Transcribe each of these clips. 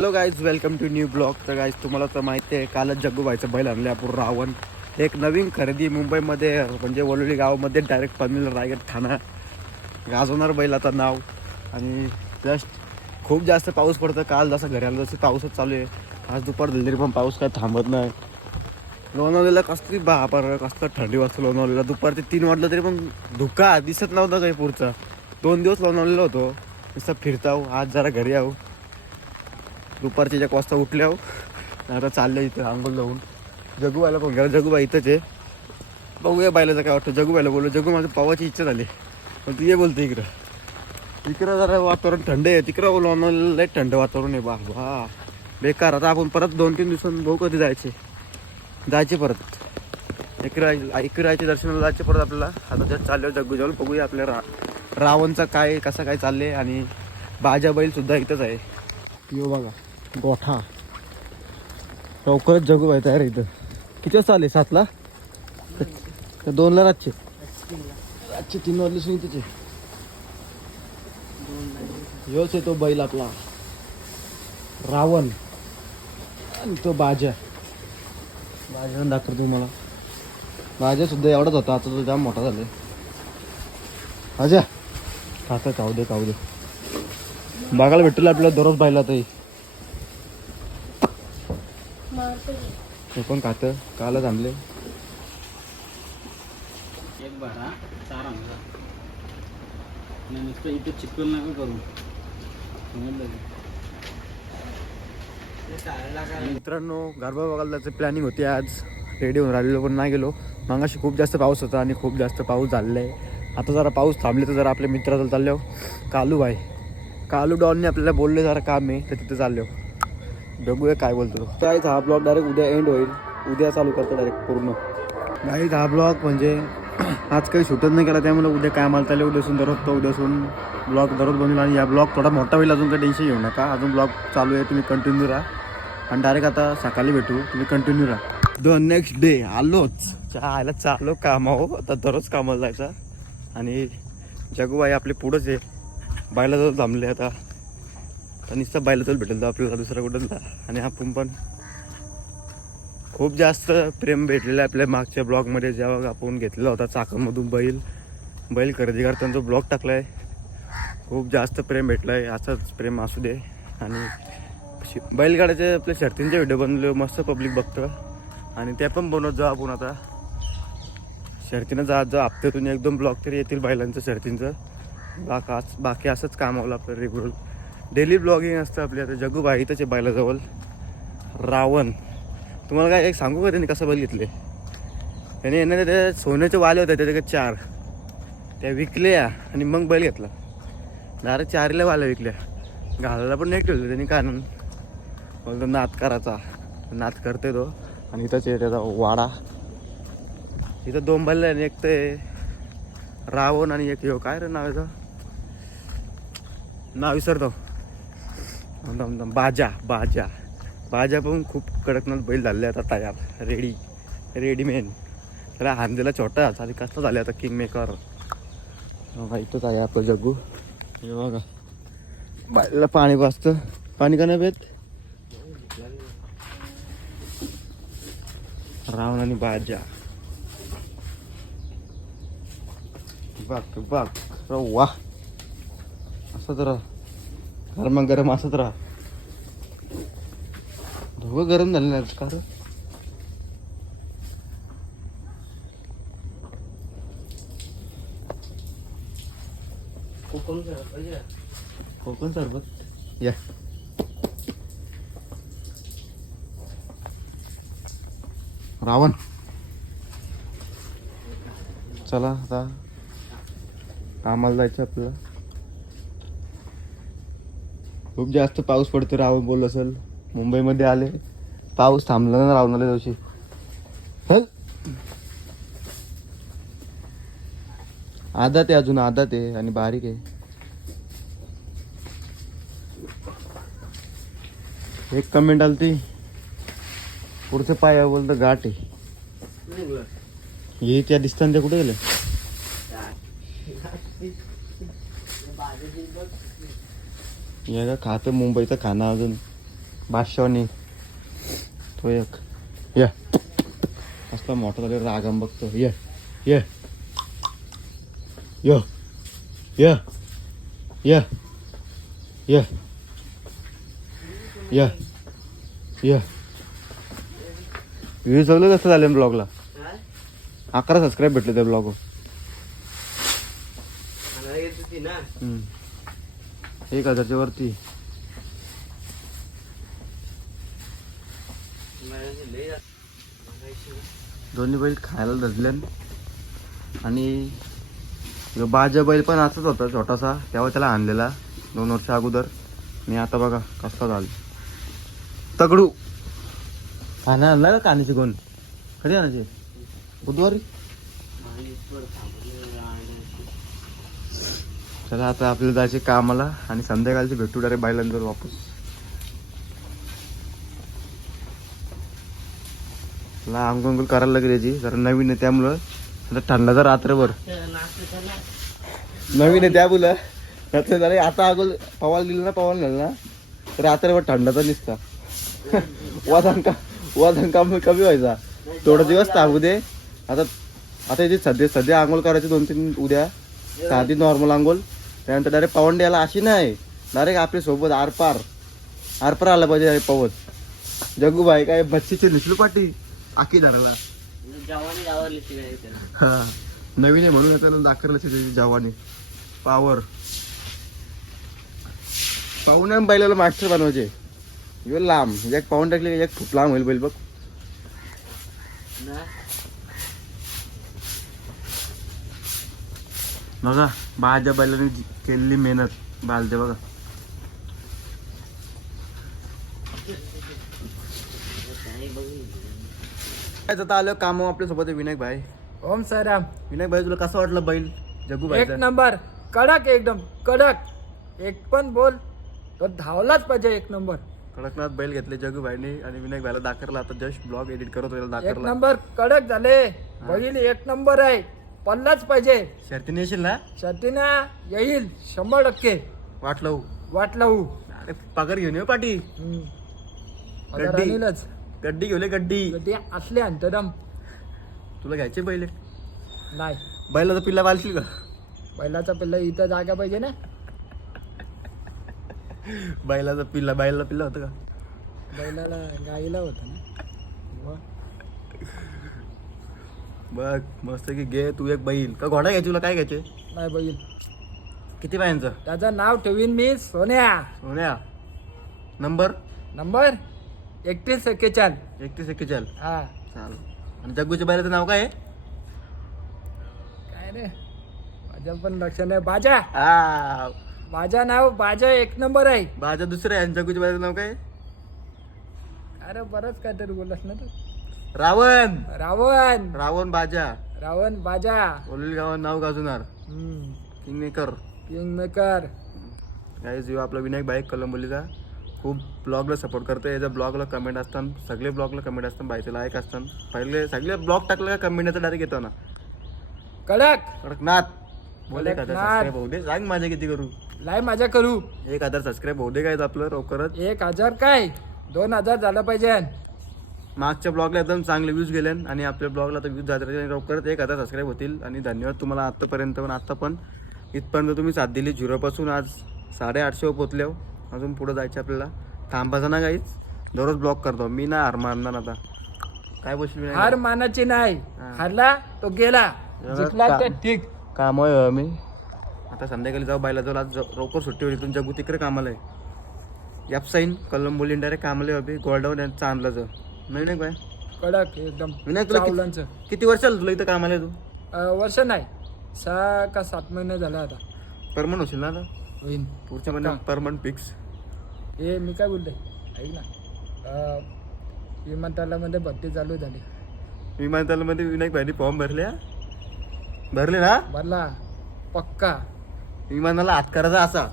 Hello guys welcome to new blog तर guys तुम्हाला तर माहिती आहे कालच जग्गूबाईचं बैल आणले आपण रावण. एक नवीन खरेदी मुंबईमध्ये म्हणजे वलोली गावामध्ये डायरेक्ट पनवेल रायगड ठाणा. गाजवणार बैल आता नाव. आणि जस्ट खूप जास्त पाऊस पडतो काल जसं घरी आलं जसं पाऊसच चालू आहे. आज दुपार झाली तरी पण पाऊस काय थांबत नाही. लोणावलेला कसली बापर कसलं थंडी वाजतं लोणावलेला दुपारचे तीन वाजलं तरी पण धुका दिसत नव्हता काही पुढचा. दोन दिवस लोणावलेला होतो. नुसतं फिरताव आज जरा घरी आहो. दुपारच्या एक वाजता उठले आता चाललं इथं अंघोल जाऊन जगूबाईला पण घरा जगूबाई इथंच आहे. बघूया बायलाचं काय वाटतं. जगूबाईला बोललो जगू माझं पावाची इच्छा झाली. पण तू ये बोलते इकडं. इकडं जरा वातावरण थंड आहे. तिकडं लोणावलेलं लय थंड वातावरण आहे. बा बेकार. आता आपण परत दोन तीन दिवसांनी भाऊ कधी जायचे? जायचे परत. इकडे इकरायचे दर्शनाला जायचे परत आपल्याला. आता जर चाललो जग्गू जाऊन बघूया आपल्या रा रावणचा काय कसं काय चालले आणि बाजा बैलसुद्धा इथंच आहे. यो बघा. गोठा. लवकरच जगू आहे तयार आहे इथं. किती वाजता आले? सातला? तर दोनला रातचे. रातचे तीन वाजले सुनी तिचे. योच येतो बैल आपला. रावण. आणि तो बाजा. बाजा दाखवतो तुम्हाला. बाजा सुद्धा एवढाच होता. आता तो जाम मोठा झालाय. अजा आता खाऊ दे खाऊ दे. बघायला भेटेल आपल्याला दररोज पाहिला तरी हे पण खातं? कालच आणले. एक बारा चार नुसतं इथे चिपकल नका करू. समजलं? मित्रांनो गरबा बघायला जायचं प्लॅनिंग होती आज. रेडी होऊन राहिलेलो पण नाही गेलो. मागाशी खूप जास्त पाऊस होता आणि खूप जास्त पाऊस झालेला आहे. आता जरा पाऊस थांबले तर जरा आपल्या मित्राला चाललो कालू भाई कालू डॉनने आपल्याला बोलले जरा काम आहे तर तिथे चाललो बघूया काय बोलतो गाईज हा ब्लॉग डायरेक्ट उद्या एंड होईल. उद्या चालू करतो डायरेक्ट पूर्ण. गाईज हा ब्लॉग म्हणजे आज काही शूटच नाही केला त्यामुळे उद्या काय माल चालले उद्यासून दररोज तो उद्यासून ब्लॉग दररोज बनवेल आणि या ब्लॉग थोडा मोठा होईल अजून काही टेन्शन घेऊ नका. अजून ब्लॉग चालू आहे तुम्ही कंटिन्यू राहा. आणि डायरेक्ट आता सकाळी भेटू तुम्ही कंटिन्यू राहा. द नेक्स्ट डे आलोच. चायला चालू कामाहो आता दररोज कामाला जायचा. आणि जगूबाई आपले पुढंच आहे. बायला जवळ थांबले आता. आणि नुसतं बायला तोच भेटेल. तो आपल्याला दुसरा कुठं? जा. आणि आपण पण खूप जास्त प्रेम भेटलेलं आहे आपल्या मागच्या ब्लॉगमध्ये. जेव्हा आपण घेतलेला होता चाकणमधून बैल. बैल खरेदी करताना जो ब्लॉग टाकला आहे खूप जास्त प्रेम भेटलं आहे असंच प्रेम असू दे. आणि बैलगाड्याचे आपल्या शर्तींचे व्हिडिओ बनवले मस्त पब्लिक बघतं. आणि ते पण बनवत जाऊ आपण आता. शर्तीनं जा जा. हप्त्यातून एकदम ब्लॉक ब्लॉग तरी येतील बैलांचं शर्तींचं. बाका आज बाकी असंच काम आवलं आपलं रेग्युलर डेली ब्लॉगिंग असतं आपल्या आता जगू बाई इथंच आहे रावण. तुम्हाला काय एक सांगू का त्यांनी कसं बैल घेतले? त्याने येणार ते सोन्याचे वाले होते त्याचे चार. त्या विकल्या आणि मग बैल घेतला. डायरेक्ट चारीला वाल्या विकल्या. घालायला पण नाही ठेवलं त्यांनी कारण. बोलतो नात करायचा. नात करते तो. आणि इथंच आहे त्याचा वाडा. इथं दोन बैल आहे आणि एक ते रावण आणि एक ह्यो काय रे नाव याचं नाव विसरतो दम दम दम. बाजा बाजा. बाजा पण खूप कडकनाथ बैल झाले आता तयार. रेडी रेडीमेड त्याला हांदेला छोटा आणि कसं झाले आता किंग मेकर इथंच आहे आपलं जग्गू. हे बघा. बायला पाणी पाजतं पाणी का नाही पेत? रावण आणि बाजा. बघ बघ. वा असं तर गरम गरम असंच राहा. दोघं गरम झाले नाही? कोकम करा पाहिजे कोकण सरबत. या. रावण. चला आता. कामाला जायचं आपल्याला. खूप जास्त पाऊस पडतो राहून बोल असेल. मुंबईमध्ये आले. पाऊस थांबला ना रावणाला दिवशी चल आदात आहे अजून आदात आहे आणि बारीक आहे. एक कमेंट आली ती पुढचं पाय बोलतं गाठ आहे. हे त्या दिसताना ते कुठे गेलं. या का खातं मुंबईचं खाणं अजून. बादशावनी तो एक. ये. असला मोठा झाल्यावर रागम बघतो. ये. ये. य. य. य. य. य. य. व्ह्यू सगळं कसं झालं ब्लॉगला अकरा सबस्क्राईब भेटले त्या ब्लॉगवर एक हजारच्या वरती. दोन्ही बैल खायला धजल्यान. आणि बाजा बैल पण असंच होता छोटासा तेव्हा त्याला आणलेला दोन वर्ष अगोदर. आणि आता बघा कसला झाला. तगडू. खाना आणला का कानाची कोण कधी आणायचे बुधवारी? चला आता आपल्याला जायचे कामाला आणि संध्याकाळचे भेटू डायरेक्ट बायलांवर वापस. मला अंगुल करायला लागेल याची जरा नवीन आहे त्यामुळं. आता थंडाचा रात्रभर. नवीन आहे त्या त्यातलं जरा आता अगोल पवाल दिलं ना पवाल नेलं ना तर रात्रभर थंडाचा निसता. वादन का वादन काम कमी व्हायचा. थोडा दिवस थांबू दे. आता आता याची सध्या सध्या आंघोळ करायची दोन तीन उद्या साधी नॉर्मल आंघोळ. त्यानंतर डायरेक्ट पवन द्यायला अशी नाही. डायरेक्ट आपल्यासोबत आरपार. आरपार आला पाहिजे पवन जग्गू भाई काय बच्चीचे निसलू पाटी आखी धराला. त्याला. हा. नवीन आहे म्हणून त्यानं दाखवलं त्याची जवानी. पावर पाहुण्या बैलाला मास्टर बनवायचे. ह्यो लांब. एक पाहून टाकले एक खूप लांब होईल बैल बघ. बघा बाळाच्या बैलाने केलेली मेहनत बालते बघा. आता आलो? काम आपल्यासोबत आहे विनायक भाई. ओम साईराम. विनायक भाई तुला कसं वाटलं बैल? जगू एक नंबर. कडक एकदम कडक. एक पण बोल तो धावलाच पाहिजे एक नंबर. कडकनाथ बैल घेतले जगू भाईने आणि विनायक भाईला दाखरला. आता जस्ट ब्लॉग एडिट करत एक दाखरला. नंबर कडक झाले. बैल एक नंबर आहे. पल्लाच पाहिजे. शर्तीने येशील ना? शर्तीना येईल शंभर टक्के. वाटलं वाट लावू अरे पगार घेऊन ये पाटी. हम्म. आता गड्डी. राणीलाच गड्डी घेऊन ये गड्डी. ते असले अंतरम. तुला घ्यायचे बैल नाही. बैलाचा पिल्ला बालशील का? बैलाचा पिल्ला इथं जागा पाहिजे ना. बैलाचा पिल्ला बैलाला पिल्ला होतं का? बैलाला गाईला होता ना वा. बघ मस्त की घे तू एक बैल. का घोडा घ्यायची तुला? काय घ्यायचे? नाही बैल. किती पायांचं त्याचं नाव ठेवीन मी सोन्या. सोन्या. नंबर? नंबर? एकतीस एक्केचाळीस. एकतीस एक्केचाळ हा. चाल. आणि जग्गूच्या बैलाचं नाव काय आहे? काय रे? माझ्या पण लक्ष नाही. बाजा. आ, माझा नाव बाजा एक नंबर आहे. बाजा दुसरं आहे. आणि जग्गूच्या बैलाचं नाव काय आहे? अरे बरंच काहीतरी बोलस ना तू. रावण. रावण. रावण बाजा. रावण बाजा. ओलील गावात नाव गाजवणार. किंगमेकर. किंग मेकर काही जीव आपला विनायक भाई कलंबोलीचा खूप ब्लॉगला सपोर्ट करतो याच्या ब्लॉगला कमेंट असतात सगळे ब्लॉगला कमेंट असतात बायचे लायक असतात पहिले सगळे ब्लॉग टाकलं का कमेंट डायरेक्ट येतो ना? कडक. कडकनाथ. बोले का कडकनाथ. सबस्क्राईब होऊ दे. सांग माझ्या किती करू? लाय माझ्या करू. एक हजार सबस्क्राईब होऊ दे काय आपलं लवकरच. एक हजार काय? दोन हजार झालं पाहिजे. मागच्या ब्लॉगला एकदम चांगले व्ह्यूज गेले आणि आपल्या ब्लॉगला तर व्ह्यूज जात राहिले. लवकरच एक हजार सबस्क्राईब होतील. आणि धन्यवाद तुम्हाला आत्तापर्यंत पण आत्ता पण. इथपर्यंत तुम्ही साथ दिली. झिरोपासून आज साडेआठशे पोचले हो. अजून पुढं जायचं आपल्याला. थांबायचं ना काहीच? दररोज ब्लॉग करतो. मी ना हार मारणार आता. काय बोलशील? हार मानाची नाही. हारला तो गेला. जिंकला तर ठीक. काम आहे मी. आता संध्याकाळी जाऊ बायला जाऊ आज लवकर सुट्टी होईल इथून जगू तिकडे कामाला आहे. यापसाईन कलंबोली डायरेक्ट कामाला आहे. अभि. गोल्डाऊन आणलं जाऊ नाही काय कडक एकदम विनायक तुला किती- चावलांचं. किती वर्ष झालं तुला इथं कामाला आहे तू? अं, वर्ष नाही. सहा का सात महिने झाला आता. परमनंट होशील ना आता? होईन. पुढच्या महिन्यात परमनंट फिक्स हे मी काय बोलते ऐक ना. अं, विमानतळामध्ये भरती चालू झाली. विमानतळामध्ये विनायक भाईनी फॉर्म भरले? भरले ना? भरला. पक्का. विमानाला हात करायचा असा.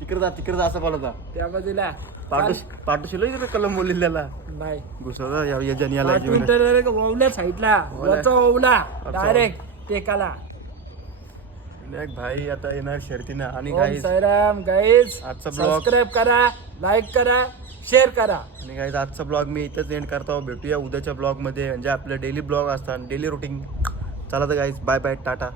तिकडे जा तिकडे जा असा बोलायचा त्या बाजूला. पाठूशील इकडे कलम बोलली त्याला नाही. घुसवता या या जनी आला पाठवून तर direct ओवल्या साईडला? ओवल्या. वरचा ओवला डायरेक्ट टेकाला. भाई आता येणार शर्तीनं. आणि ओम काही साईराम गाईज आजचा ब्लॉग सबस्क्राईब करा लाईक करा शेअर करा. आणि काही आजचा ब्लॉग मी इथंच एंड करतो. भेटूया उद्याच्या ब्लॉगमध्ये म्हणजे आपलं डेली ब्लॉग असतात डेली रुटीन चला तर गाईज बाय बाय टाटा.